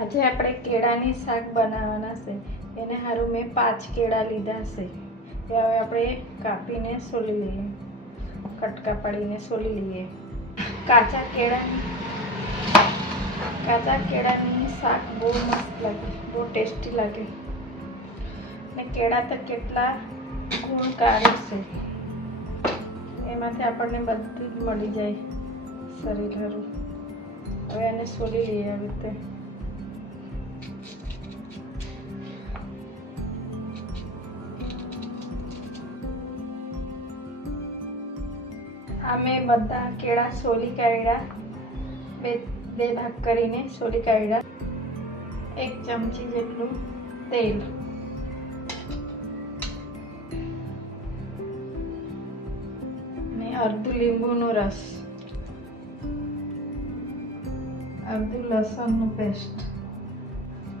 આજે આપણે કેળાની શાક બનાવવાના છે. એને સારું મેં 5 કેળા લીધા છે. એ હવે આપણે કાપીને સોલી લઈએ, કટકા પાડીને સોલી લઈએ. કાચા કેળાની શાક બહુ મસ્ત લાગે, બહુ ટેસ્ટી લાગે. ને કેળા તો કેટલા ગુણકારી છે, એમાંથી આપણને બધું જ મળી જાય શરીર સારું. હવે એને સોલી લઈએ આવી રીતે. આ મેં બધા કેળા સોલી કાઢ્યા, બે ભાગ કરીને સોલી કાઢ્યા. 1 ચમચી જેટલું તેલ, ને અડધું લીંબુનો રસ, અડધું લસણનું પેસ્ટ.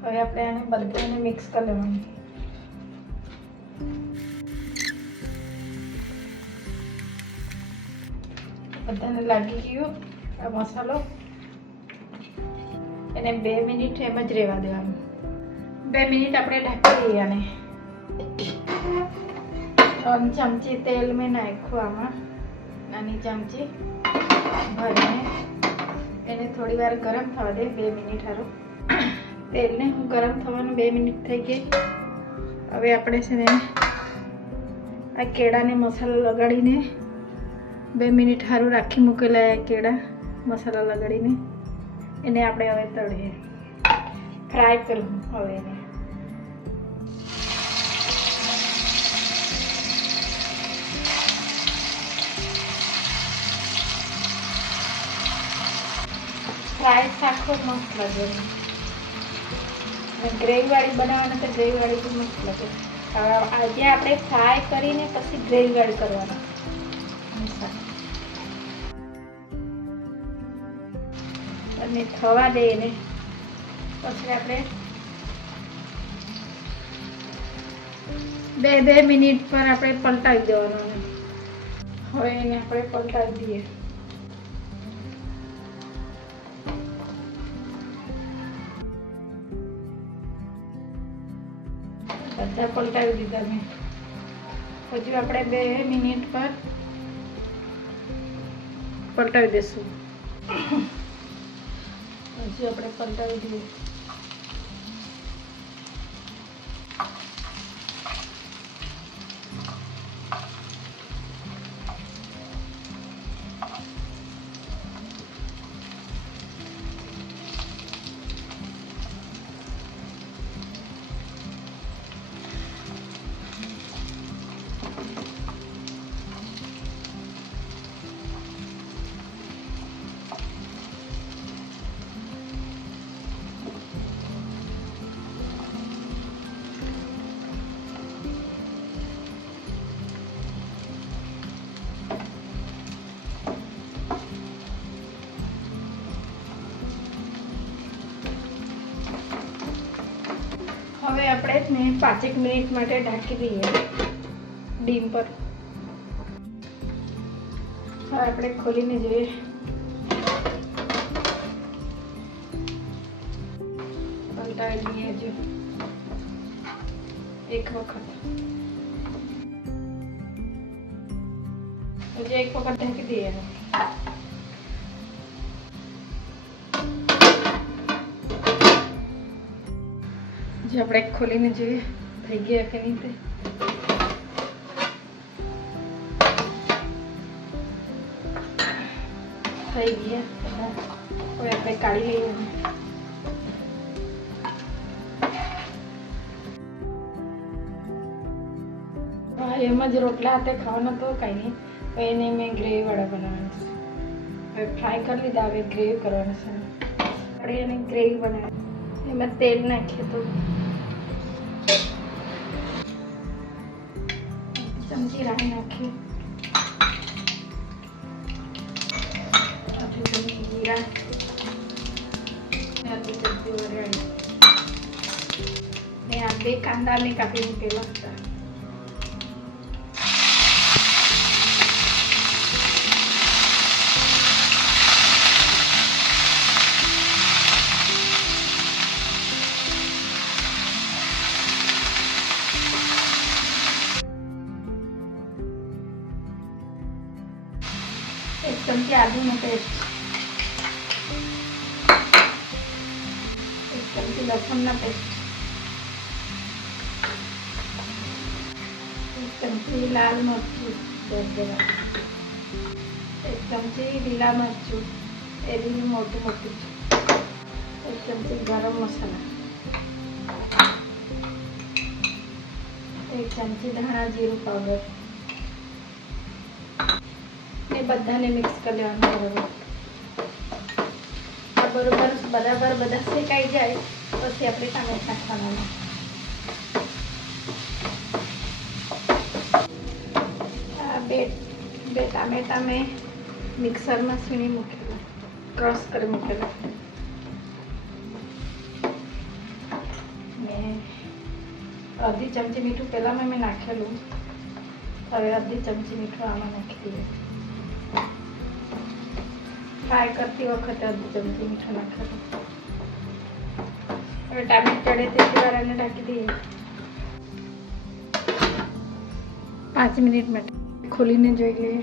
હવે આપણે આને બધાને મિક્સ કરી લેવાનું. બધાને લાગી ગયું આ મસાલો. એને 2 મિનિટ એમ જ રહેવા દેવાનું. 2 મિનિટ આપણે ઢાંકી દઈએ આને. 3 ચમચી તેલ મેં નાખ્યું આમાં, નાની ચમચી ભરીને. એને થોડી વાર ગરમ થવા દે, 2 મિનિટ સારું. તેલને હું ગરમ થવાનું 2 મિનિટ થઈ ગઈ. હવે આપણે છે ને આ કેળાને મસાલો લગાડીને 2 મિનિટ સારું રાખી મૂકેલા કેળા મસાલા લગાડીને એને આપણે હવે તળીએ, ફ્રાય કરવું. હવે એને ફ્રાય શાક મસ્ત લાગે. ગ્રેવીવાળી બનાવવાના તો ગ્રેવીવાળી બી મસ્ત લાગે. આજે આપણે ફ્રાય કરીને પછી ગ્રેવીવાળી કરવાના. અને થવા દે એને, પછી આપણે 2 મિનિટ પર આપણે પલટાવી દેવાનું. હવે એને આપણે પલટાવી દઈએ. બધા પલટાવી દીધા મેં. હજુ આપણે 2 મિનિટ પર પલટાવી દઈશું. હજુ આપણે પલટાવી દઈએ. હવે આપણે ને 5 મિનિટ માટે ઢાંકી દઈએ ડીમ પર. હવે આપણે ખોલીને જોઈએ. પલટાવી દઈએ હજુ એક વખત. હજુ એક વખત ઢાંકી દઈએ. જે આપણે ખોલીને જોઈએ થઈ ગયા કે નહીં તે. થઈ ગયા. હવે આપણે કાઢી લઈએ. એમ જ રોટલા હાથે ખાવાના તો કાંઈ નહીં. એને મેં ગ્રેવીવાળા બનાવવાના છે. હવે ફ્રાય કરી લીધા, હવે ગ્રેવી કરવાના છે. આપણે એને ગ્રેવી બનાવી, એમાં તેલ નાખીએ તો ચમચી રાઈ નાખીએ, જીરા, અડધી ચમચી વરિયાળી, ને આ 2 કાંદા મેં કાપી મૂકેલા હતા. ચમચી આદુનો પેસ્ટ, 1 ચમચી લસણના પેસ્ટ, 1 ચમચી લાલ મરચું, 1 ચમચી લીલા મરચું એ બી મોટું મોટું, 1 ચમચી ગરમ મસાલા, 1 ચમચી ધાણા જીરું પાવડર ને બધાને મિક્સ કરી લેવાનું બરોબર. બરાબર બધા શેકાઈ જાય પછી આપણે ટામેટા નાખવાના. આ બે ટામેટા મેં મિક્સરમાં છીણી મૂકેલા, ક્રશ કરી મૂકેલા ને અડધી ચમચી મીઠું પહેલાં મેં નાખેલું, હવે અડધી ચમચી મીઠું આમાં નાખી દઈએ. ફ્રાય કરતી વખતે અડધી ચમચી મીઠું નાખેલું. હવે ટામેટા ચડે તેટલી વાર એને ઢાંકી દઈએ. 5 મિનિટ માટે ખોલીને જોઈ લઈએ.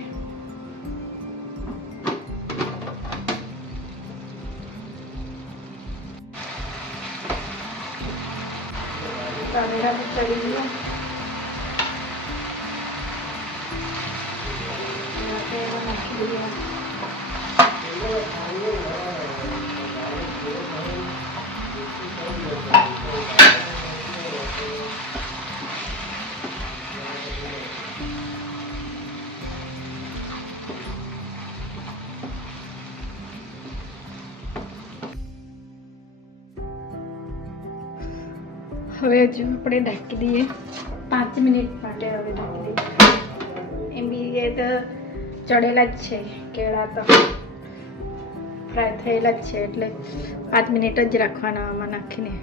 ટામેટા ચડી ગયો. નાખી દઈએ. હવે હજુ આપણે ઢાંકી દઈએ 5 મિનિટ માટે. હવે ઢાંકી દઈએ. એમ બી એ તો ચડેલા જ છે, કેળા તો ફ્રાય થયેલા જ છે એટલે 5 મિનિટ જ રાખવાના આમાં નાખીને.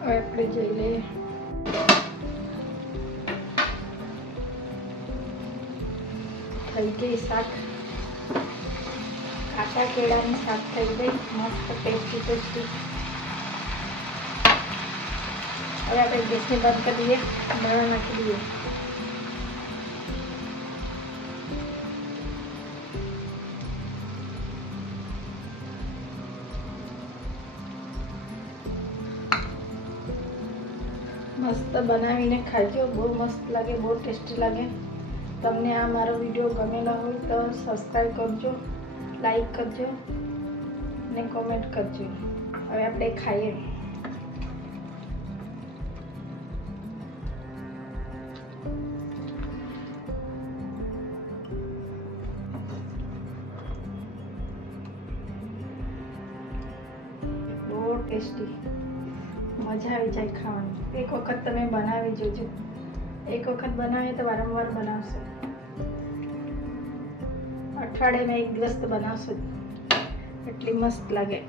હવે આપણે જોઈ લઈએ. થઈ ગઈ શાક, કાચા કેળાની શાક થઈ ગઈ મસ્ત ટેસ્ટી ટેસ્ટી. હવે આપણે ગેસને બંધ કરી દઈએ, દાણા નાખી દઈએ. મસ્ત બનાવીને ખાજો, બહુ મસ્ત લાગે, બહુ ટેસ્ટી લાગે. તમને આ મારો વિડીયો ગમેલો હોય તો સબસ્ક્રાઈબ કરજો, લાઈક કરજો ને કોમેન્ટ કરજો. હવે આપણે ખાઈએ. બહુ ટેસ્ટી, મજા આવી જાય ખાવાની. એક વખત તમે બનાવી જોજો. એક વખત બનાવીએ તો વારંવાર બનાવશો. અઠવાડિયામાં 1 દિવસ તો બનાવશો જ, એટલી મસ્ત લાગે.